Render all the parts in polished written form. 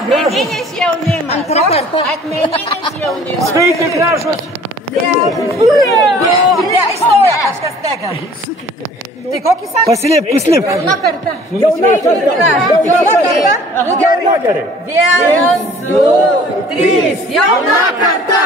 Akmeninis jaunimas. Akmeninis jaunimas. Sveiki, gražus. Įstoja kažkas negerai. Tai kokį sakė? Paslėp. Jauna karta. Jauna karta. Jauna karta? Nu gerai. 1, 2, 3. Jauna karta.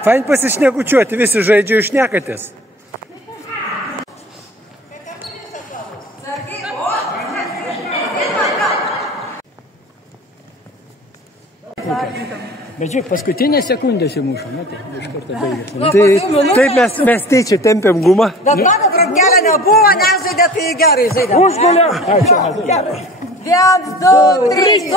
Fain pasišnekučiuoti, visi žaidžia ir šnekatės. Bet žiūrėk, paskutinė sekundės įmušo, matai, iš karto baigėsi. Taip mes tyčia tempiam gumą. Bet mano rankelė nebuvo, nežaidė, tai gerai žaidė. Užgulė! 1, 2, 3.